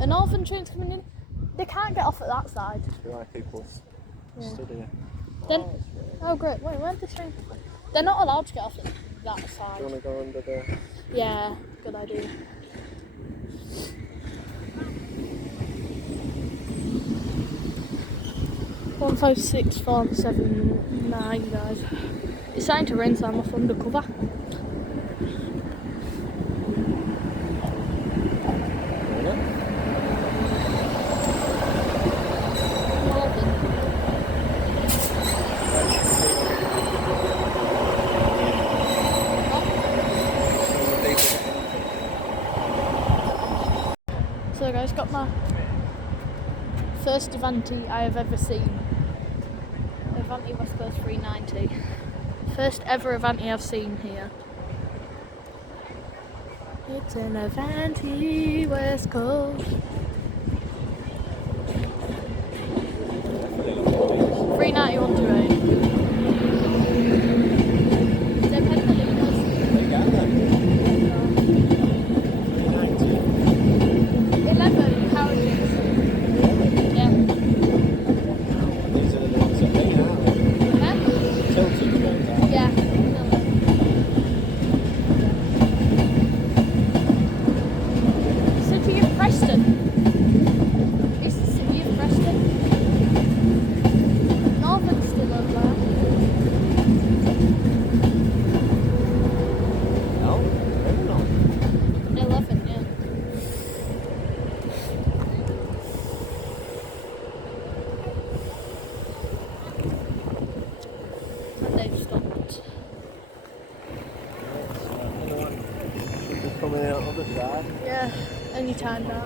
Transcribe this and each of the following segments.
A northern train's coming in. They can't get off at that side. Must be why people stood here. Then, Oh, that's great. oh great, wait, where's the train? They're not allowed to get off at that Do you side. want to go under the... Yeah, good idea. One 156.479 guys. It's starting to rain, so I'm off undercover. So guys, got my first Avanti I have ever seen. Avanti West Coast 390. First ever Avanti I've seen here. It's an Avanti West Coast. 391 to 8. They're Pentelicas. 11 carriages. Yeah. These are the ones that hang out. Huh? Tilted ones, aren't they? Yeah. City of Preston. It's the city of Preston. Northern's still up there. No, maybe not. 11, yeah. And they've stopped. Another one should be coming out of the side. Yeah, any time now.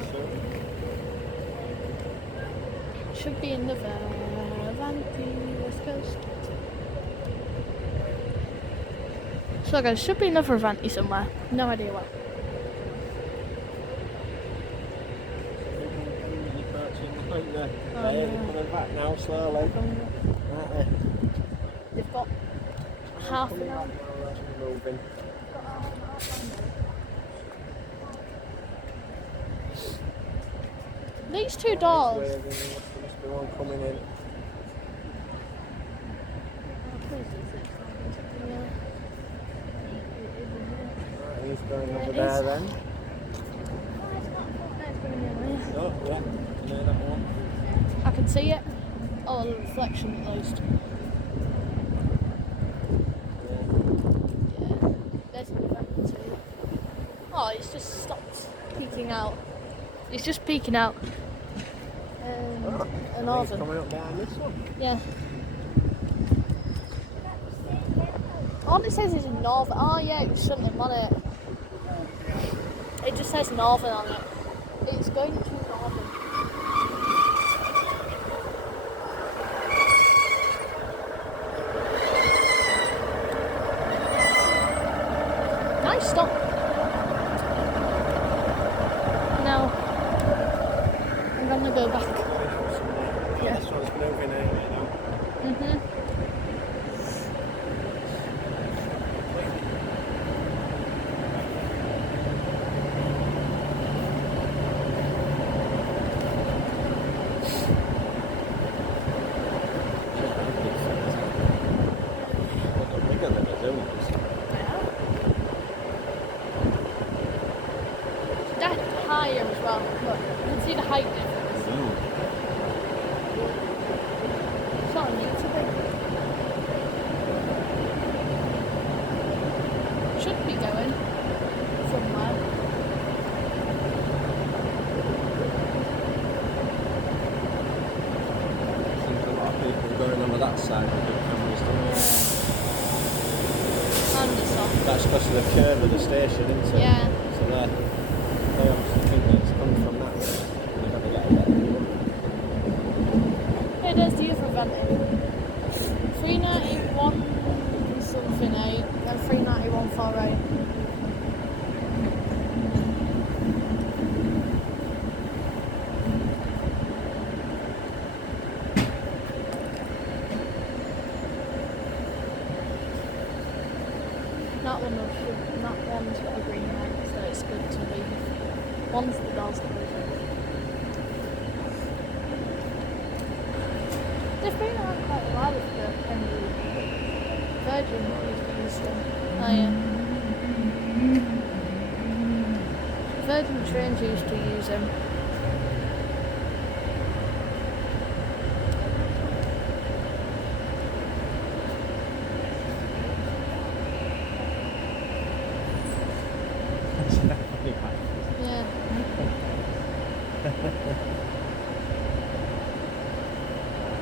Should be in the Avanti West Coast. So guys, should be another Avanti somewhere. No idea where. They're coming back now slowly. Right. They've got half an hour. Moving. These two doors. There must be one coming in. Right, he's going There over it there is. then. Oh, yeah. No, that one. I can see it. Oh, the reflection at least. Yeah. There's an Avanti. Oh, it's just stopped peeking out. It's just peeking out. A He's northern. coming up behind this one. Yeah. All it says is northern. Oh yeah, it shouldn't have on it. It just says northern on it. It's going to northern. Nice stop. Now I'm gonna go back. Yeah, this one's moving out now. Mhm. Bigger than a Zoomers. That's higher as well. Look, you can see the height difference. It's not a meter big. Should be going somewhere. Seems a lot of people going over that side with big cameras, don't Yeah. they? And it's off. That's because of the curve of the station, isn't it? Yeah. So they obviously think that it's coming from that way. They've got to get it. Hey, there's the other Avanti. 391 something 8 and 391.48. That one's got a green light, so it's good to They've been around quite a while if the Henry Virgin used to use them. Oh yeah. Virgin trains used to use them. Yeah. I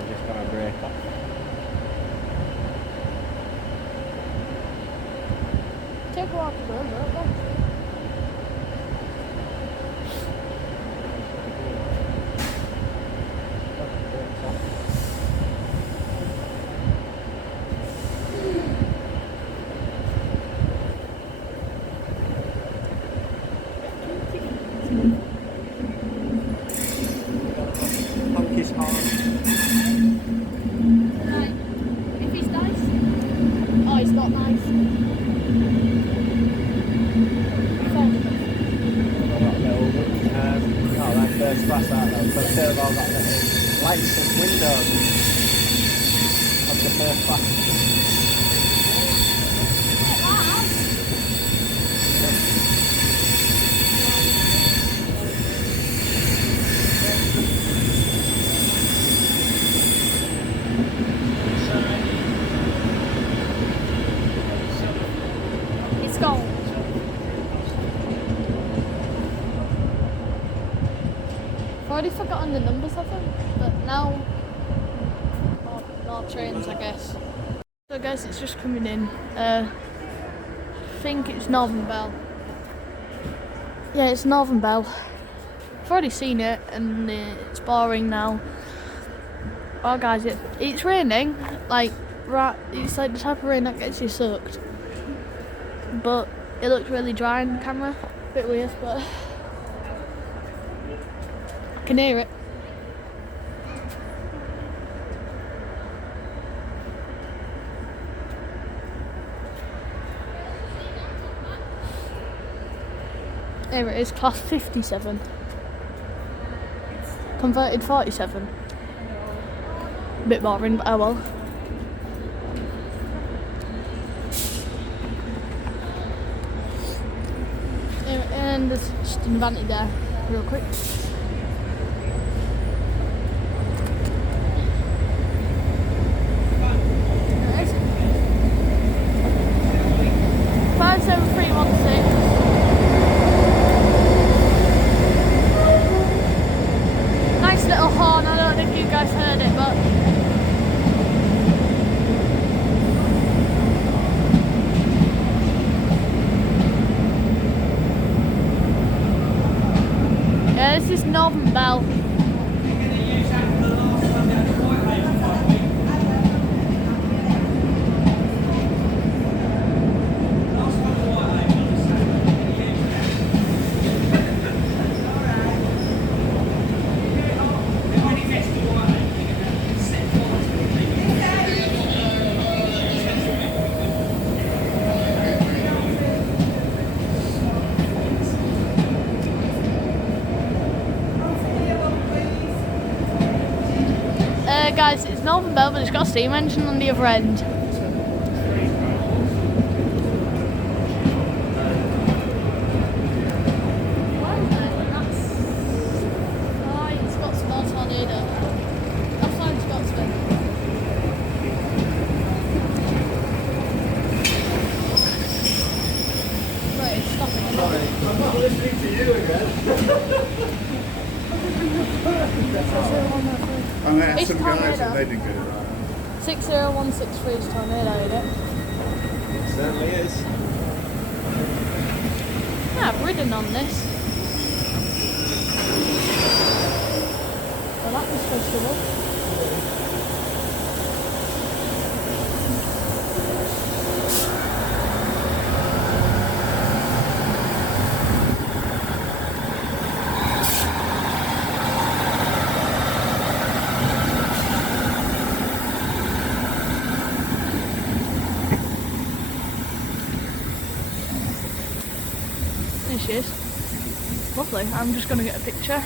just got a break off. Take a walk around, don't they? Monkey's hard. Right. If he's nice. Oh, he's not nice. Oh, that first class out though. So they've all got little lights and windows of the first class. It's gone. I've already forgotten the numbers of them, but now more trains, I guess. So guys, it's just coming in. I think it's Northern Bell. Yeah, it's Northern Bell. I've already seen it, and it's boring now. Oh guys, it's raining. Like right, it's like the type of rain that gets you soaked. But it looks really dry on the camera. Bit weird, but I can hear it. There it is, class 57. Converted 47. Bit boring, but oh well. And there's just an Avanti there, real quick. There it is. 57316. Nice little horn, I don't know if you guys heard it, but yeah, this is Northern Bell. Guys, it's Northern Bell, but it's got a steam engine on the other end. Oh, it's got small tornado. That's why it's got spin. Right, it's stopping. Sorry, I'm not listening to you again. I met It's some guys tornado. and they didn't get it right. 60163 is tornado, isn't it? It certainly is. Yeah, I've ridden on this. Well, that was festival. There she is. Lovely. I'm just going to get a picture.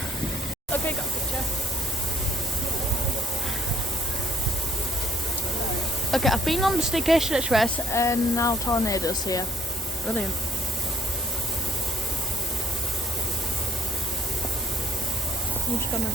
Okay, got a picture. Okay, I've been on the Staycation Express and now Tornadoes here. Brilliant. I'm just gonna...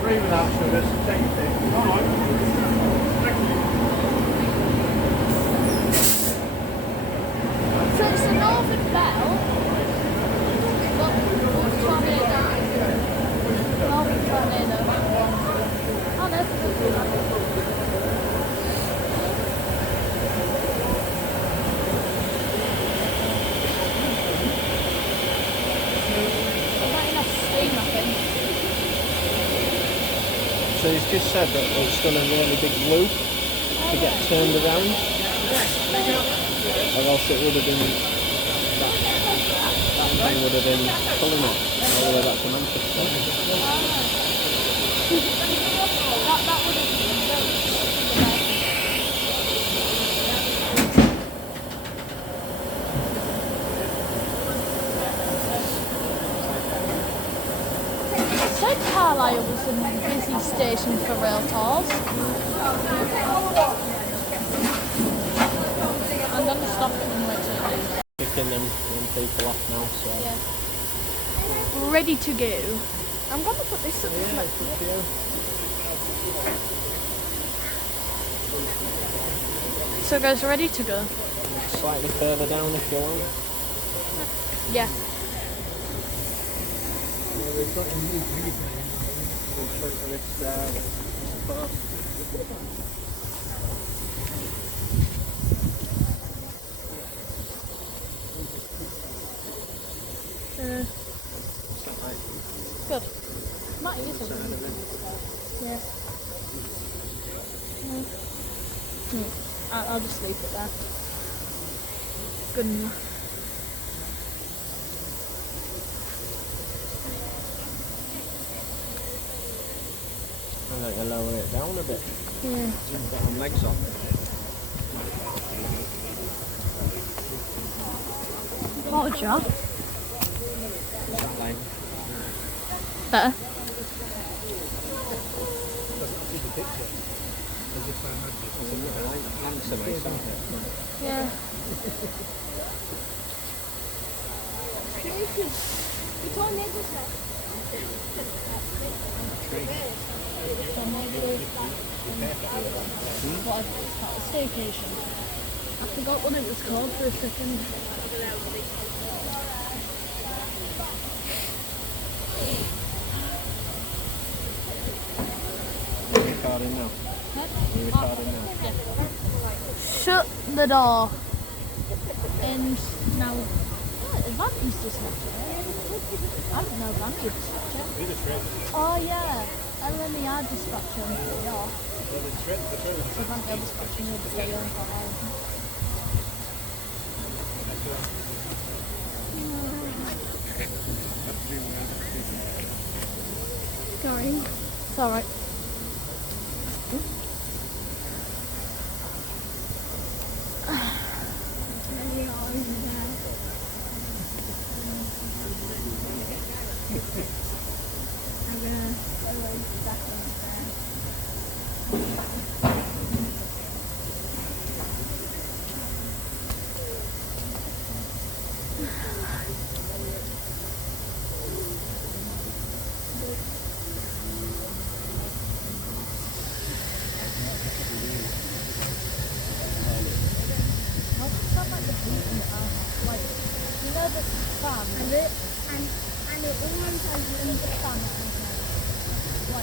Three without sugars, take your pick. All right. Thank you. So it's the Northern Bell. What tornado? Northern tornado. Oh no. Not enough steam, I think. So he's just said that it's done a really big loop to get turned around. Or else it would have been that thing would have been pulling it all the way back to Manchester. That would have been built. Said Carlisle was a busy station for rail tours. I'm gonna stop it and wait till it leaves. Kicking them people off now, so. Yeah. Ready to go. I'm gonna put this up next to it. So guys, ready to go? Slightly further down if you want. Yeah. Good. Might use it. Yeah. I'll just leave it there. Good enough. I'm going to lower it down a bit. Yeah. Get my legs off. What would you have? That line. Better. Yeah. What it's called? Staycation. I forgot what it was called for a second. Recording now. Are you recording now? Yeah. Shut the door. And now, Vandy's dispatcher. I don't know Vandy's dispatcher. Oh yeah, LNE are dispatcher. Yeah. So Vandy are dispatching with the real information. Sorry. It's alright.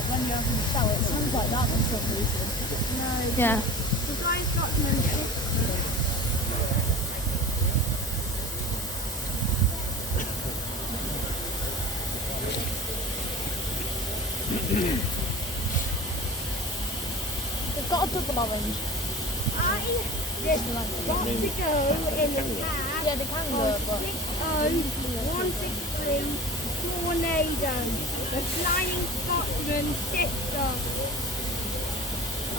When you're having a shower, it sounds like that for some reason. No. Yeah. The guy's got dementia. They've got a double orange. There's got to go in the cab. Yeah, they can go, but 60163 Tornado. The Flying Scotsman sister.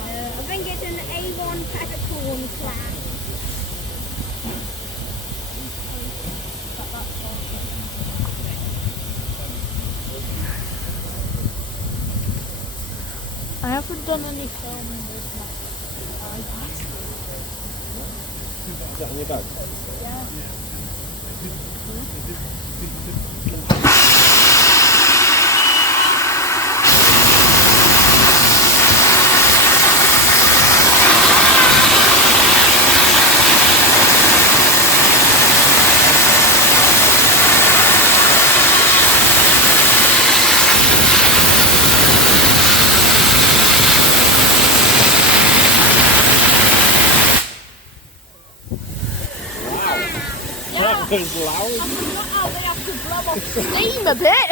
I think it's an A1 Peppercorn class. I haven't done any filming with my iPad. Is that on your bag? Yeah. That was loud. I forgot how they have to blow off steam a bit.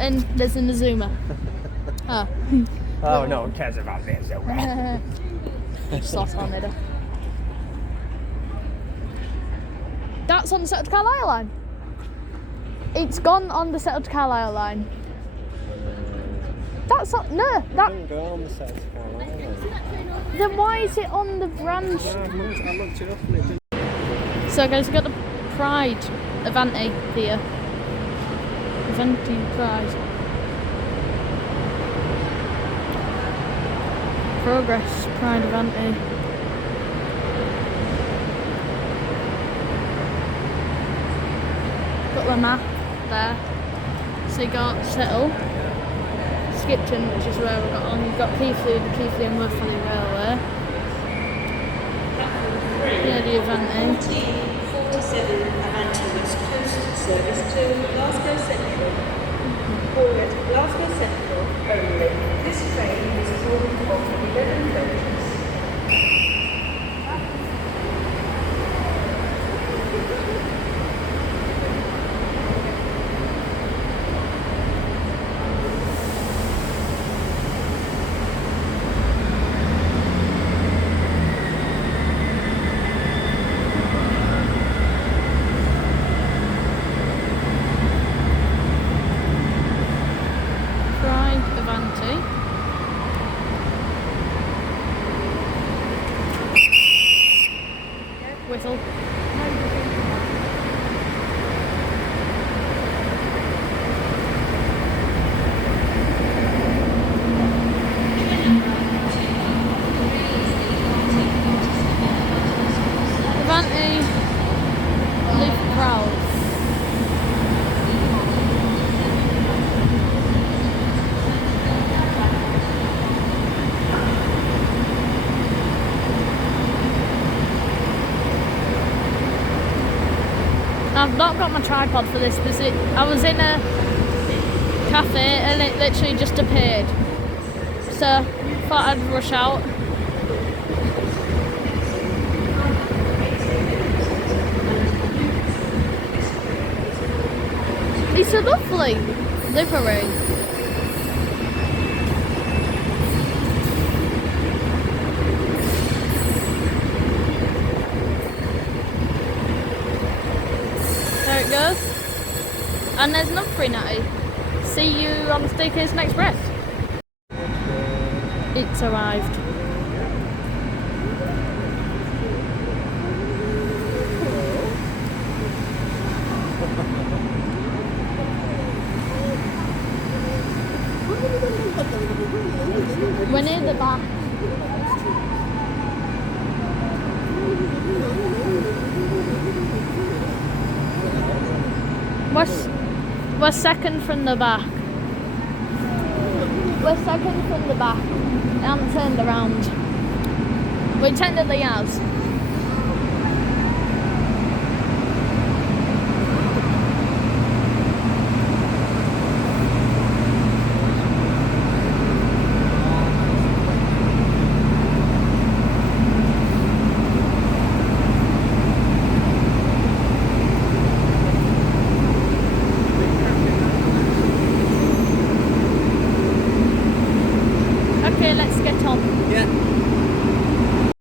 And there's an Azuma. Oh. Oh, no one cares about this. Sort on it. That's on the Settled Carlisle line. It's gone on the Settled Carlisle line. That's on, no, that. Don't go on the set of Carlisle. Then why is it on the branch? I looked it up and it didn't. So guys, we've got the Pride Avanti here. Avanti Pride. Progress Pride Avanti. Got the map there. So you got Settle, Skipton, which is where we got on. You've got Keighley, the Keighley and Worthily Railway. Yeah, the Avanti. 47 Avanti West Coast service to Glasgow Central. Or at Glasgow Central only. This train is called off 11 coaches. Whistle. Avanti, Leaf Proud. I've not got my tripod for this. I was in a cafe and it literally just appeared. So thought I'd rush out. It's a lovely livery. There it goes. And there's another 390. See you on the Staycation Express. It's arrived. We're near the back. We're second from the back. We're second from the back. I haven't turned around. We technically have.